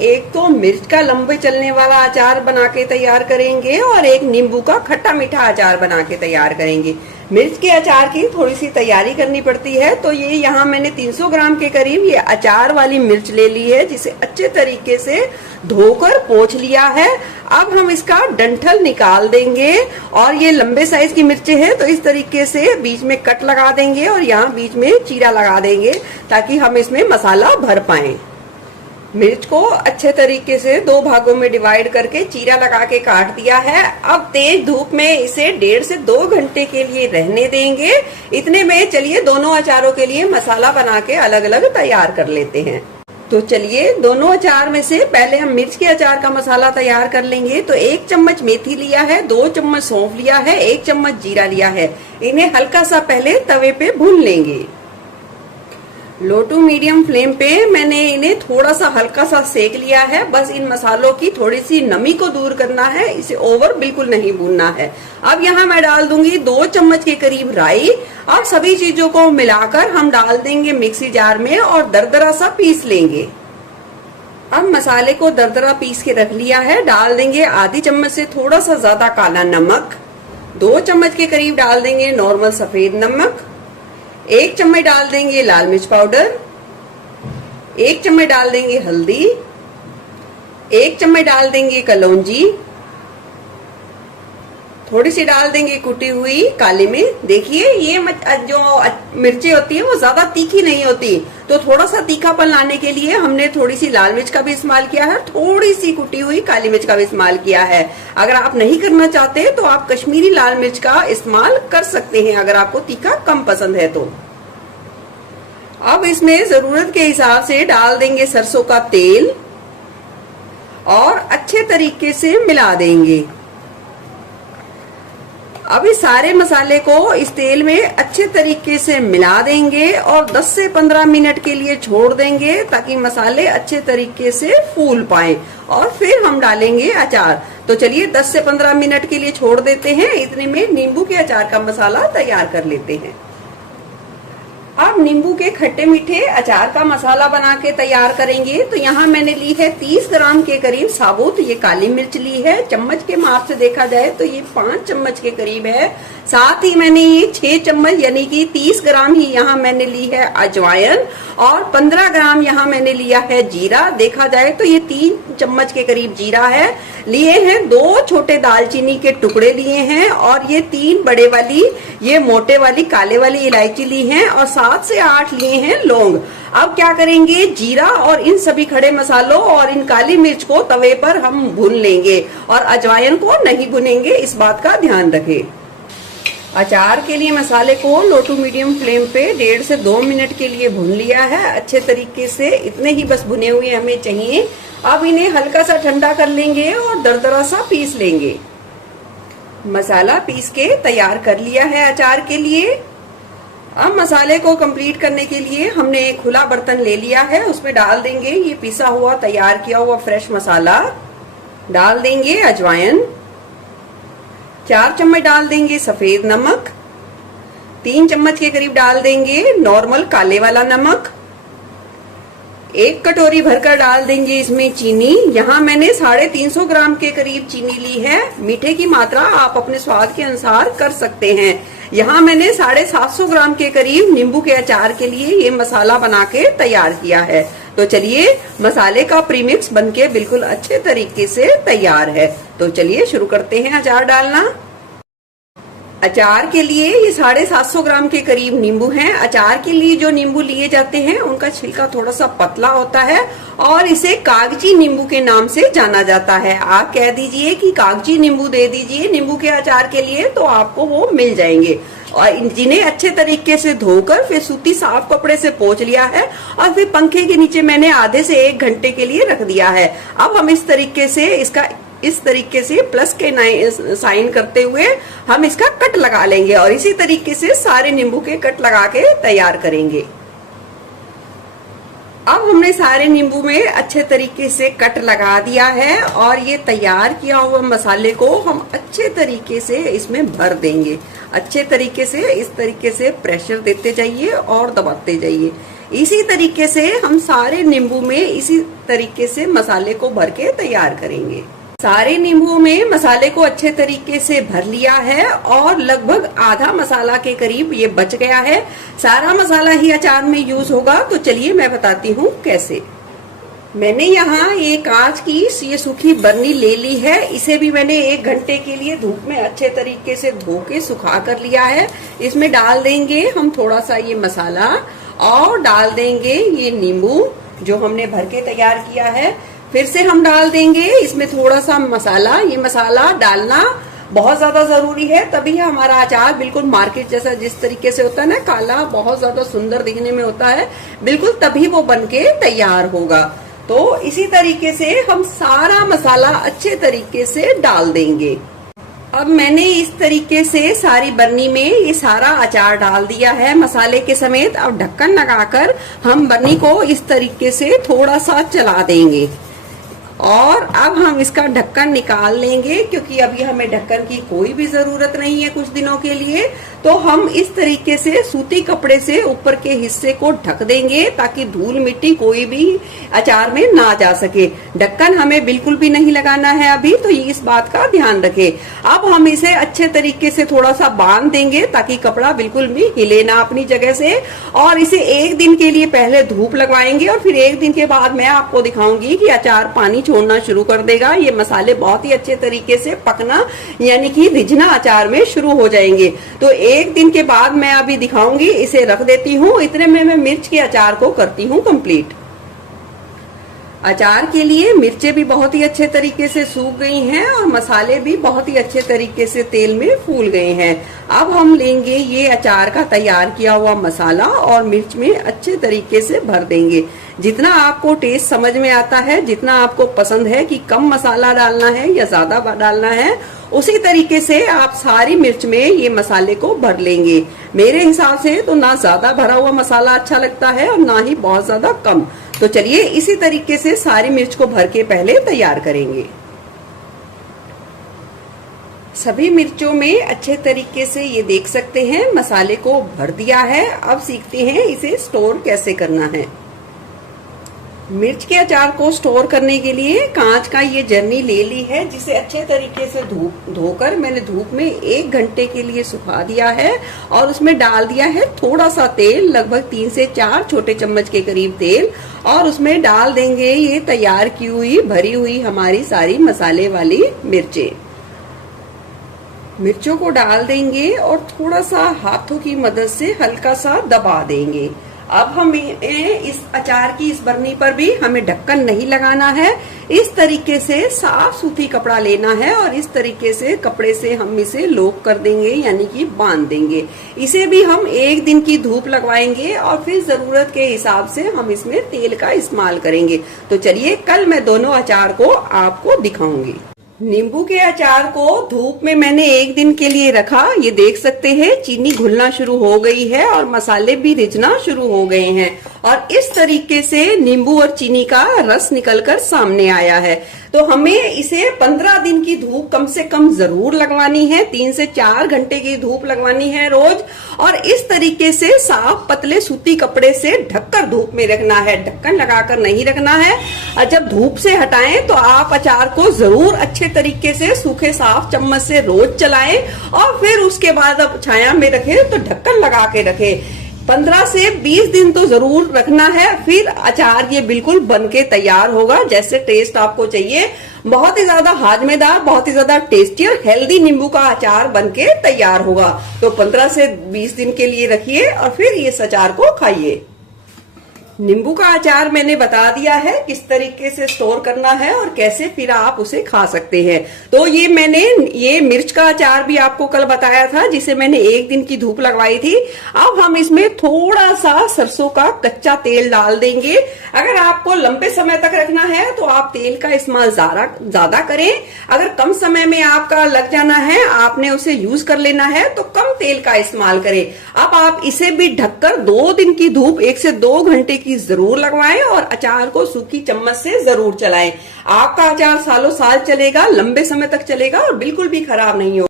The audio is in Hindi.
एक तो मिर्च का लंबे चलने वाला अचार बना के तैयार करेंगे और एक नींबू का खट्टा मीठा अचार बना के तैयार करेंगे। मिर्च के अचार की थोड़ी सी तैयारी करनी पड़ती है, तो ये यहाँ मैंने 300 ग्राम के करीब ये अचार वाली मिर्च ले ली है, जिसे अच्छे तरीके से धोकर पोंछ लिया है। अब हम इसका डंठल निकाल देंगे और ये लंबे साइज की मिर्चें हैं, तो इस तरीके से बीच में कट लगा देंगे और यहाँ बीच में चीरा लगा देंगे ताकि हम इसमें मसाला भर पाए। मिर्च को अच्छे तरीके से 2 भागों में डिवाइड करके चीरा लगा के काट दिया है। अब तेज धूप में इसे 1.5 से 2 घंटे के लिए रहने देंगे। इतने में चलिए दोनों अचारों के लिए मसाला बना के अलग अलग तैयार कर लेते हैं। तो चलिए दोनों अचार में से पहले हम मिर्च के अचार का मसाला तैयार कर लेंगे। तो 1 चम्मच मेथी लिया है, 2 चम्मच सौंफ लिया है, 1 चम्मच जीरा लिया है। इन्हें हल्का सा पहले तवे पे भून लेंगे। लो टू मीडियम फ्लेम पे मैंने इन्हें थोड़ा सा हल्का सा सेक लिया है। बस इन मसालों की थोड़ी सी नमी को दूर करना है, इसे ओवर बिल्कुल नहीं भूनना है। अब यहाँ मैं डाल दूंगी 2 चम्मच के करीब राई। अब सभी चीजों को मिलाकर हम डाल देंगे मिक्सी जार में और दरदरा सा पीस लेंगे। अब मसाले को दरदरा पीस के रख लिया है। डाल देंगे आधी चम्मच से थोड़ा सा ज्यादा काला नमक, 2 चम्मच के करीब डाल देंगे नॉर्मल सफेद नमक, 1 चम्मच डाल देंगे लाल मिर्च पाउडर, 1 चम्मच डाल देंगे हल्दी, 1 चम्मच डाल देंगे कलौंजी, थोड़ी सी डाल देंगे कुटी हुई काली मिर्च। देखिए ये जो मिर्ची होती है वो ज्यादा तीखी नहीं होती, तो थोड़ा सा तीखापन लाने के लिए हमने थोड़ी सी लाल मिर्च का भी इस्तेमाल किया है, थोड़ी सी कुटी हुई काली मिर्च का भी इस्तेमाल किया है। अगर आप नहीं करना चाहते तो आप कश्मीरी लाल मिर्च का इस्तेमाल कर सकते हैं, अगर आपको तीखा कम पसंद है तो। अब इसमें जरूरत के हिसाब से डाल देंगे सरसों का तेल और अच्छे तरीके से मिला देंगे। अब इस सारे मसाले को इस तेल में अच्छे तरीके से मिला देंगे और 10 से 15 मिनट के लिए छोड़ देंगे ताकि मसाले अच्छे तरीके से फूल पाए और फिर हम डालेंगे अचार। तो चलिए 10 से 15 मिनट के लिए छोड़ देते हैं। इतने में नींबू के अचार का मसाला तैयार कर लेते हैं। अब नींबू के खट्टे मीठे अचार का मसाला बना के तैयार करेंगे। तो यहाँ मैंने ली है 30 ग्राम के करीब साबुत ये काली मिर्च ली है। चम्मच के माप से देखा जाए तो ये 5 चम्मच के करीब है। साथ ही मैंने ये 6 चम्मच यानी कि 30 ग्राम ही यहाँ मैंने ली है अजवाइन और 15 ग्राम यहाँ मैंने लिया है जीरा। देखा जाए तो ये 3 चम्मच के करीब जीरा है। लिए हैं 2 छोटे दालचीनी के टुकड़े लिए हैं और ये 3 बड़े वाली ये मोटे वाली काले वाली इलायची ली है और 7 से 8 लिए हैं लौंग। अब क्या करेंगे, जीरा और इन सभी खड़े मसालों और इन काली मिर्च को तवे पर हम भून लेंगे और अजवाइन को नहीं भुनेंगे, इस बात का ध्यान रखें। अचार के लिए मसाले को लो टू मीडियम फ्लेम पे 1.5 से 2 मिनट के लिए भून लिया है अच्छे तरीके से। इतने ही बस भुने हुए हमें चाहिए। अब इन्हें हल्का सा ठंडा कर लेंगे और दरदरा सा पीस लेंगे। मसाला पीस के तैयार कर लिया है अचार के लिए। अब मसाले को कंप्लीट करने के लिए हमने एक खुला बर्तन ले लिया है, उसमें डाल देंगे ये पिसा हुआ तैयार किया हुआ फ्रेश मसाला, डाल देंगे अजवाइन, 4 चम्मच डाल देंगे सफेद नमक, 3 चम्मच के करीब डाल देंगे नॉर्मल काले वाला नमक, 1 कटोरी भरकर डाल देंगे इसमें चीनी। यहाँ मैंने 350 ग्राम के करीब चीनी ली है। मीठे की मात्रा आप अपने स्वाद के अनुसार कर सकते हैं। यहाँ मैंने 750 ग्राम के करीब नींबू के अचार के लिए ये मसाला बना के तैयार किया है। तो चलिए मसाले का प्रीमिक्स बनके बिल्कुल अच्छे तरीके से तैयार है। तो चलिए शुरू करते हैं अचार डालना। अचार के लिए ये 750 ग्राम के करीब नींबू हैं। अचार के लिए जो नींबू लिए जाते हैं उनका छिलका थोड़ा सा पतला होता है और इसे कागजी नींबू के नाम से जाना जाता है। आप कह दीजिए कि कागजी नींबू दे दीजिए नींबू के अचार के लिए, तो आपको वो मिल जाएंगे। और जिन्हें अच्छे तरीके से धोकर फिर सूती साफ कपड़े से पोंछ लिया है और फिर पंखे के नीचे मैंने आधे से 1 घंटे के लिए रख दिया है। अब हम इस तरीके से प्लस के साइन करते हुए हम इसका कट लगा लेंगे और इसी तरीके से सारे नींबू के कट लगा के तैयार करेंगे। अब हमने सारे नींबू में अच्छे तरीके से कट लगा दिया है और ये तैयार किया हुआ मसाले को हम अच्छे तरीके से इसमें भर देंगे। अच्छे तरीके से इस तरीके से प्रेशर देते जाइए और दबाते जाइए। इसी तरीके से हम सारे नींबू में इसी तरीके से मसाले को भर के तैयार करेंगे। सारे नींबुओं में मसाले को अच्छे तरीके से भर लिया है और लगभग आधा मसाला के करीब ये बच गया है। सारा मसाला ही अचार में यूज होगा, तो चलिए मैं बताती हूँ कैसे। मैंने यहाँ ये कांच की ये सूखी बरनी ले ली है। इसे भी मैंने 1 घंटे के लिए धूप में अच्छे तरीके से धो के सुखा कर लिया है। इसमें डाल देंगे हम थोड़ा सा ये मसाला और डाल देंगे ये नींबू जो हमने भर के तैयार किया है। फिर से हम डाल देंगे इसमें थोड़ा सा मसाला। ये मसाला डालना बहुत ज्यादा जरूरी है, तभी हमारा अचार बिल्कुल मार्केट जैसा जिस तरीके से होता है ना, काला बहुत ज्यादा सुंदर दिखने में होता है, बिल्कुल तभी वो बनके तैयार होगा। तो इसी तरीके से हम सारा मसाला अच्छे तरीके से डाल देंगे। अब मैंने इस तरीके से सारी बरनी में ये सारा अचार डाल दिया है मसाले के समेत। अब ढक्कन लगाकर हम बरनी को इस तरीके से थोड़ा सा चला देंगे और अब हम इसका ढक्कन निकाल लेंगे, क्योंकि अभी हमें ढक्कन की कोई भी जरूरत नहीं है कुछ दिनों के लिए। तो हम इस तरीके से सूती कपड़े से ऊपर के हिस्से को ढक देंगे ताकि धूल मिट्टी कोई भी अचार में ना जा सके। ढक्कन हमें बिल्कुल भी नहीं लगाना है अभी, तो इस बात का ध्यान रखें। अब हम इसे अच्छे तरीके से थोड़ा सा बांध देंगे ताकि कपड़ा बिल्कुल भी हिले ना अपनी जगह से, और इसे 1 दिन के लिए पहले धूप लगवाएंगे और फिर 1 दिन के बाद मैं आपको दिखाऊंगी कि अचार पानी छोड़ना शुरू कर देगा। ये मसाले बहुत ही अच्छे तरीके से पकना यानी कि रिझना अचार में शुरू हो जाएंगे। तो 1 दिन के बाद मैं अभी दिखाऊंगी। इसे रख देती हूँ। इतने में मैं मिर्च के अचार को करती हूँ कंप्लीट। अचार के लिए मिर्चें भी बहुत ही अच्छे तरीके से सूख गई हैं और मसाले भी बहुत ही अच्छे तरीके से तेल में फूल गए हैं। अब हम लेंगे ये अचार का तैयार किया हुआ मसाला और मिर्च में अच्छे तरीके से भर देंगे। जितना आपको टेस्ट समझ में आता है, जितना आपको पसंद है कि कम मसाला डालना है या ज्यादा डालना है, उसी तरीके से आप सारी मिर्च में ये मसाले को भर लेंगे। मेरे हिसाब से तो ना ज्यादा भरा हुआ मसाला अच्छा लगता है और ना ही बहुत ज्यादा कम। तो चलिए इसी तरीके से सारी मिर्च को भर के पहले तैयार करेंगे। सभी मिर्चों में अच्छे तरीके से ये देख सकते हैं मसाले को भर दिया है। अब सीखते हैं इसे स्टोर कैसे करना है। मिर्च के अचार को स्टोर करने के लिए कांच का ये जर्नी ले ली है, जिसे अच्छे तरीके से धोकर मैंने धूप में 1 घंटे के लिए सुखा दिया है और उसमें डाल दिया है थोड़ा सा तेल, लगभग 3 से 4 छोटे चम्मच के करीब तेल, और उसमें डाल देंगे ये तैयार की हुई भरी हुई हमारी सारी मसाले वाली मिर्चें। मिर्चों को डाल देंगे और थोड़ा सा हाथों की मदद से हल्का सा दबा देंगे। अब हमें इस अचार की इस बरनी पर भी हमें ढक्कन नहीं लगाना है। इस तरीके से साफ सूती कपड़ा लेना है और इस तरीके से कपड़े से हम इसे लॉक कर देंगे यानी कि बांध देंगे। इसे भी हम 1 दिन की धूप लगवाएंगे और फिर जरूरत के हिसाब से हम इसमें तेल का इस्तेमाल करेंगे। तो चलिए कल मैं दोनों अचार को आपको दिखाऊंगी। नींबू के अचार को धूप में मैंने 1 दिन के लिए रखा। ये देख सकते हैं चीनी घुलना शुरू हो गई है और मसाले भी रिझना शुरू हो गए हैं और इस तरीके से नींबू और चीनी का रस निकलकर सामने आया है। तो हमें इसे 15 दिन की धूप कम से कम जरूर लगवानी है। 3 से 4 घंटे की धूप लगवानी है रोज, और इस तरीके से साफ पतले सूती कपड़े से ढककर धूप में रखना है, ढक्कन लगाकर नहीं रखना है। और जब धूप से हटाएं तो आप अचार को जरूर अच्छे तरीके से सूखे साफ चम्मच से रोज चलाएं और फिर उसके बाद अब छाया में रखें तो ढक्कन लगा के रखें। 15 से 20 दिन तो जरूर रखना है, फिर अचार ये बिल्कुल बनके तैयार होगा जैसे टेस्ट आपको चाहिए। बहुत ही ज्यादा हाजमेदार, बहुत ही ज्यादा टेस्टी और हेल्दी नींबू का अचार बनके तैयार होगा। तो 15 से 20 दिन के लिए रखिए और फिर इस अचार को खाइए। नींबू का अचार मैंने बता दिया है किस तरीके से स्टोर करना है और कैसे फिर आप उसे खा सकते हैं। तो ये मैंने ये मिर्च का अचार भी आपको कल बताया था जिसे मैंने 1 दिन की धूप लगवाई थी। अब हम इसमें थोड़ा सा सरसों का कच्चा तेल डाल देंगे। अगर आपको लंबे समय तक रखना है तो आप तेल का इस्तेमाल ज्यादा करें। अगर कम समय में आपका लग जाना है, आपने उसे यूज कर लेना है, तो कम तेल का इस्तेमाल करें। अब आप इसे भी ढककर 2 दिन की धूप 1 से 2 घंटे की जरूर लगवाएं और अचार को सूखी चम्मच से जरूर चलाएं। आपका अचार सालों साल चलेगा, लंबे समय तक चलेगा और बिल्कुल भी खराब नहीं होगा।